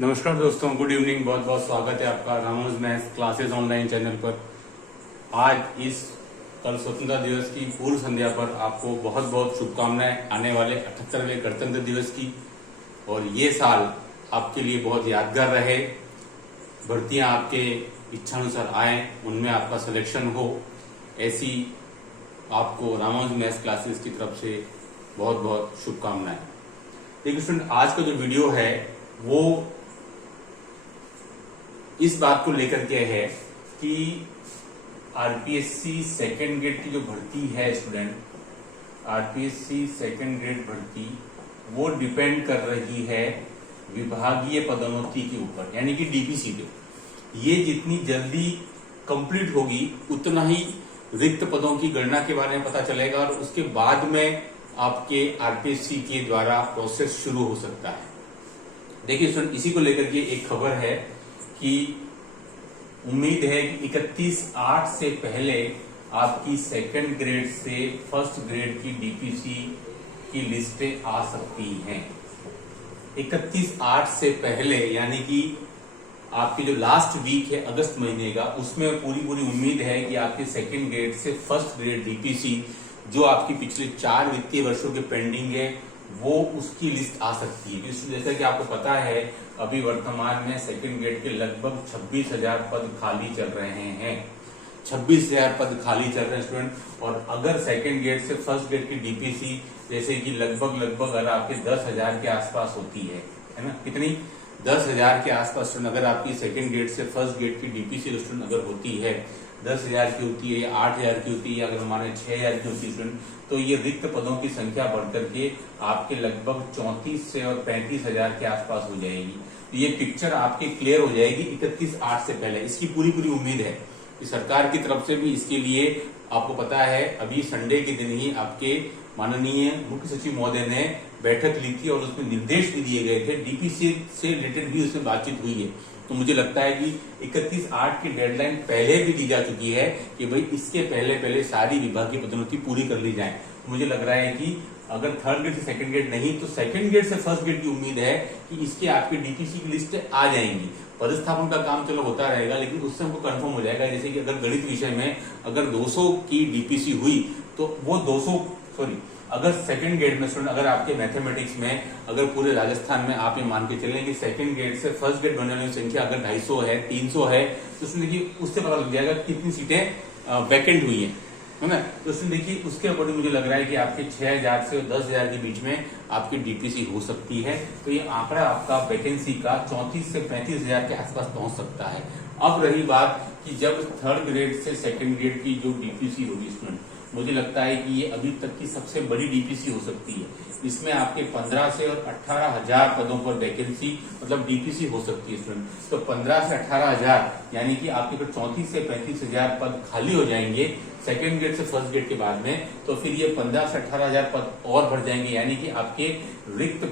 नमस्कार दोस्तों, good evening. बहुत बहुत स्वागत है आपका रामोज मैथ्स क्लासेस ऑनलाइन चैनल पर। आज इस कल स्वतंत्रता दिवस की पूर्व संध्या पर आपको बहुत बहुत शुभकामनाएं आने वाले 78वें गणतंत्र दिवस की। और ये साल आपके लिए बहुत यादगार रहे। भर्तियां आपके इच्छानुसार आए, उनमें आपका सिलेक्शन हो, ऐसी आपको रामोज मैथ्स क्लासेस की तरफ से बहुत बहुत शुभकामनाएं। देखिए स्टूडेंट, आज का जो वीडियो है वो इस बात को लेकर के है कि आरपीएससी सेकेंड ग्रेड की जो भर्ती है स्टूडेंट, आरपीएससी सेकेंड ग्रेड भर्ती वो डिपेंड कर रही है विभागीय पदोन्नति के ऊपर, यानी कि डीपीसी पे। ये जितनी जल्दी कंप्लीट होगी उतना ही रिक्त पदों की गणना के बारे में पता चलेगा और उसके बाद में आपके आरपीएससी के द्वारा प्रोसेस शुरू हो सकता है। देखिए स्टूडेंट, इसी को लेकर के एक खबर है कि उम्मीद है कि 31/8 से पहले आपकी सेकंड ग्रेड से फर्स्ट ग्रेड की डीपीसी की लिस्टें आ सकती हैं। 31/8 से पहले यानी कि आपकी जो लास्ट वीक है अगस्त महीने का, उसमें पूरी उम्मीद है कि आपके सेकंड ग्रेड से फर्स्ट ग्रेड डीपीसी जो आपकी पिछले 4 वित्तीय वर्षों के पेंडिंग है वो उसकी लिस्ट आ सकती है। जैसा कि आपको पता है अभी वर्तमान में सेकंड ग्रेड के लगभग 26,000 पद खाली चल रहे हैं। 26,000 पद खाली चल रहे हैं स्टूडेंट। और अगर सेकंड ग्रेड से फर्स्ट ग्रेड की डीपीसी जैसे कि लगभग अगर आपके 10,000 के आसपास होती है ना, कितनी 10,000 के आसपास स्टूडेंट अगर आपकी सेकंड ग्रेड से फर्स्ट ग्रेड की डीपीसी स्टूडेंट अगर होती है, 10,000 की होती है या 8,000 की होती है, अगर हमारे 6,000 की होती है, तो ये रिक्त पदों की संख्या बढ़कर के आपके लगभग 34 से और 35,000 के आसपास हो जाएगी। तो ये पिक्चर आपके क्लियर हो जाएगी 31/8 से पहले। इसकी पूरी उम्मीद है कि सरकार की तरफ से भी इसके लिए आपको पता है अभी संडे के दिन ही आपके माननीय मुख्य सचिव महोदय ने बैठक ली थी और उसमें निर्देश भी दिए गए थे। डीपीसी से रिलेटेड भी उसमें बातचीत हुई है। तो मुझे लगता है कि 31/8 की डेडलाइन पहले भी दी जा चुकी है कि भाई इसके पहले सारी विभागीय पदोन्नति पूरी कर ली जाए। मुझे लग रहा है कि अगर थर्ड ग्रेड से सेकंड ग्रेड नहीं तो सेकंड ग्रेड से फर्स्ट ग्रेड की उम्मीद है कि इसके आपके डीपीसी की लिस्ट आ जाएंगी। पदस्थापन का काम चलो होता रहेगा, लेकिन उससे हमको कंफर्म हो जाएगा। जैसे कि अगर गणित विषय में अगर 200 की डीपीसी हुई तो वो अगर सेकंड ग्रेड में स्टूडेंट अगर आपके मैथमेटिक्स में अगर पूरे राजस्थान में आप ये मान के चलेंगे सेकंड ग्रेड से फर्स्ट ग्रेड बनने वाली संख्या अगर 250 है, 300 है, तो उसमें देखिए उससे पता लग जाएगा कितनी सीटें वैकेंट हुई है ना। तो उसमें देखिए उसके अकॉर्डिंग मुझे लग रहा है कि आपके 6,000 से 10,000 के बीच में आपकी डीपीसी हो सकती है। तो ये आंकड़ा आपका वैकेंसी का 34 से 35,000 के आसपास पहुंच सकता है। अब रही बात कि जब थर्ड ग्रेड से सेकंड ग्रेड की जो डीपीसी होगी स्टूडेंट, मुझे लगता है कि ये अभी तक की सबसे बड़ी डीपीसी हो सकती है। इसमें आपके 15 से और 18,000 पदों पर वैकेंसी मतलब डीपीसी हो सकती है स्टूडेंट। तो 15 से 18,000 यानी कि आपके फिर 34 से 35,000 पद खाली हो जाएंगे सेकेंड ग्रेड से फर्स्ट ग्रेड के बाद में। तो फिर ये 15 से 18,000 पद और बढ़ जाएंगे, यानी कि आपके रिक्त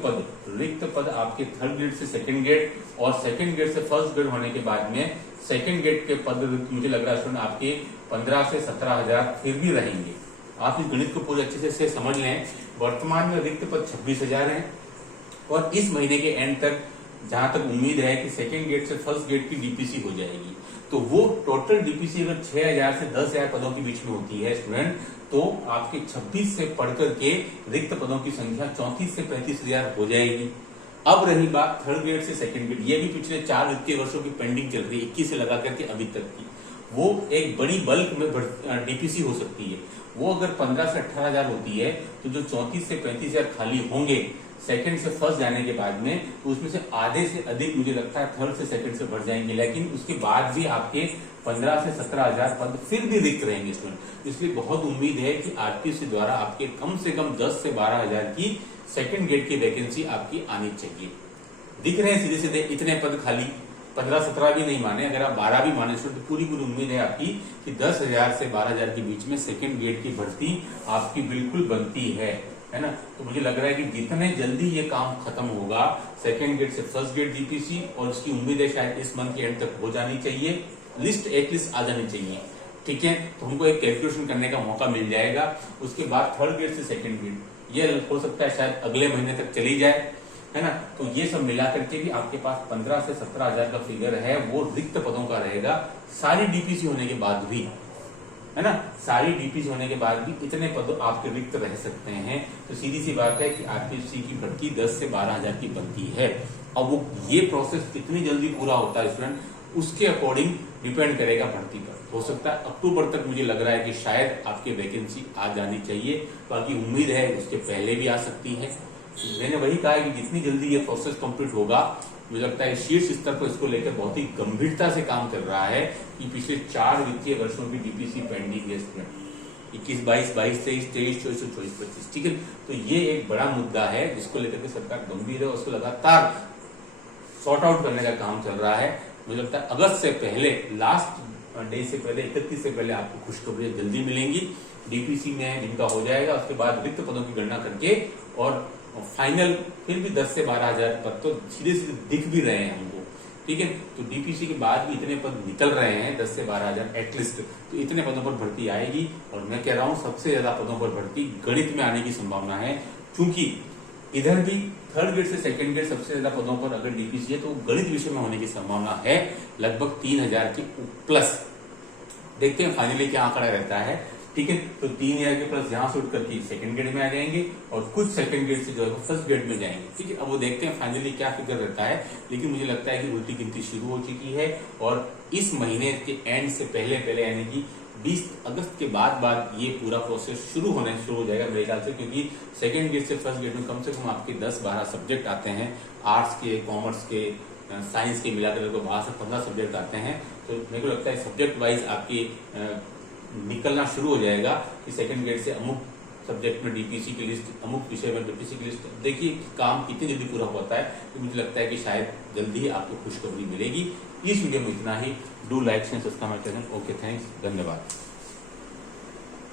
पद आपके थर्ड ग्रेड से सेकेंड ग्रेड और सेकेंड ग्रेड से फर्स्ट ग्रेड होने के बाद में सेकेंड ग्रेड के पद मुझे लग रहा है आपके 15 से 17,000 फिर भी रहेंगे। आप इस गणित को पूरे अच्छे से समझ लें। वर्तमान में रिक्त पद 26,000 हैं और इस महीने के एंड तक जहां तक उम्मीद है कि सेकेंड ग्रेड से फर्स्ट ग्रेड की डीपीसी हो जाएगी। तो वो टोटल डीपीसी अगर 6,000 से 10,000 पदों के बीच में होती है स्टूडेंट, तो आपके 26 से पढ़कर के रिक्त पदों की संख्या 34 से 35,000 हो जाएगी। अब रही बात थर्ड ग्रेड से सेकंड ग्रेड, ये भी पिछले 4 वित्तीय वर्षों की पेंडिंग चल रही है 21 से लगा करके अभी तक की। वो एक बड़ी बल्क में डीपीसी हो सकती है। वो अगर 15 से 18,000 होती है तो जो 34 से 35,000 खाली होंगे सेकंड से फर्स्ट जाने के बाद में, तो उसमें से आधे से अधिक मुझे लगता है थर्ड से सेकंड से बढ़ जाएंगे। लेकिन उसके बाद भी आपके 15 से 17,000 पद फिर भी रिक्त रहेंगे स्टूडेंट। इसलिए बहुत उम्मीद है कि आरपीएससी द्वारा आपके कम से कम 10 से 12,000 की सेकंड ग्रेड की वैकेंसी आपकी आनी चाहिए। दिख रहे हैं सीधे इतने पद खाली, 15-17 भी नहीं माने, अगर आप 12 भी माने तो पूरी उम्मीद है आपकी कि 10,000 से 12,000 के बीच में सेकंड ग्रेड की भर्ती आपकी बिल्कुल बनती है ना। तो मुझे लग रहा है कि जितने जल्दी ये काम खत्म होगा सेकंड ग्रेड से फर्स्ट ग्रेड डीपीसी, और इसकी उम्मीद है शायद इस मंथ के एंड तक हो जानी चाहिए, एक लिस्ट आ जानी चाहिए। ठीक है, तो हमको एक कैलकुलेशन करने का मौका मिल जाएगा। उसके बाद थर्ड ग्रेड से सेकंड ग्रेड ये हो सकता है शायद अगले महीने तक चली जाए। है ना। तो ये सब मिला करके भी आपके पास 15 से 17 हजार का फिगर है, वो रिक्त पदों का रहेगा, सारी डीपीसी होने के बाद भी, है ना। सारी डीपीसी होने के बाद भी इतने पद आपके रिक्त रह सकते हैं। तो सीधी सी बात है कि आरपीएफसी की भर्ती 10 से 12 हजार की बनती है। अब वो ये प्रोसेस कितनी जल्दी पूरा होता है स्टूडेंट, उसके अकॉर्डिंग डिपेंड करेगा भर्ती पर। हो सकता है अक्टूबर तक, मुझे लग रहा है कि शायद आपकी वैकेंसी आ जानी चाहिए, बाकी उम्मीद है उसके पहले भी आ सकती है। मैंने वही कहा है कि जितनी जल्दी ये प्रोसेस कंप्लीट होगा, मुझे लगता है शीर्ष स्तर पर इसको लेकर बहुत ही गंभीरता से काम कर रहा है कि पिछले 4 वित्तीय वर्षों की डीपीसी पेंडिंग है स्टूडेंट, 21, 22, 23, 23, 24, 24, 25, ठीक है। तो ये एक बड़ा मुद्दा है जिसको लेकर के सरकार गंभीर है, उसको लगातार सॉर्ट आउट करने का काम चल रहा है। मुझे लगता है अगस्त से पहले, लास्ट डे से पहले, 31 से पहले आपको खुशखबरियां जल्दी मिलेंगी। डीपीसी में जिनका हो जाएगा, उसके बाद रिक्त पदों की गणना करके और फाइनल फिर भी 10 से 12 हजार पद तो सीधे सीधे दिख भी रहे हैं हमको, ठीक है। तो डीपीसी के बाद भी इतने पद निकल रहे हैं, 10 से 12 हजार एटलीस्ट, तो इतने पदों पर भर्ती आएगी। और मैं कह रहा हूं सबसे ज्यादा पदों पर भर्ती गणित में आने की संभावना है, क्योंकि इधर भी थर्ड ग्रेड से सेकंड ग्रेड सबसे ज्यादा पदों पर अगर डीपीसी है तो गणित विषय में होने की संभावना है लगभग 3000 के प्लस। देखते हैं फाइनली क्या आंकड़ा रहता है, ठीक है। तो 3000 के प्लस यहां से उठ करके सेकंड ग्रेड में आ जाएंगे और कुछ सेकंड ग्रेड से जो है फर्स्ट ग्रेड में जाएंगे, ठीक है। अब वो देखते हैं फाइनली क्या फिगर रहता है, लेकिन मुझे लगता है कि उल्टी गिनती शुरू हो चुकी है और इस महीने के एंड से पहले पहले यानी कि 20 अगस्त के बाद ये पूरा प्रोसेस शुरू हो जाएगा मेरे ख्याल से, क्योंकि सेकंड ग्रेड से फर्स्ट ग्रेड में कम से कम आपके 10-12 सब्जेक्ट आते हैं, आर्ट्स के, कॉमर्स के, साइंस के मिलाकर 12 से 15 सब्जेक्ट आते हैं। तो मेरे को लगता है सब्जेक्ट वाइज आपकी निकलना शुरू हो जाएगा कि सेकंड ग्रेड से अमुक सब्जेक्ट में डीपीसी की लिस्ट, अमुक विषय में डीपीसी की लिस्ट। देखिए काम कितनी जल्दी पूरा होता है, तो मुझे लगता है कि शायद जल्दी ही आपको खुशखबरी मिलेगी। इस वीडियो में इतना ही। Do like and subscribe my channel. Okay, thanks, धन्यवाद।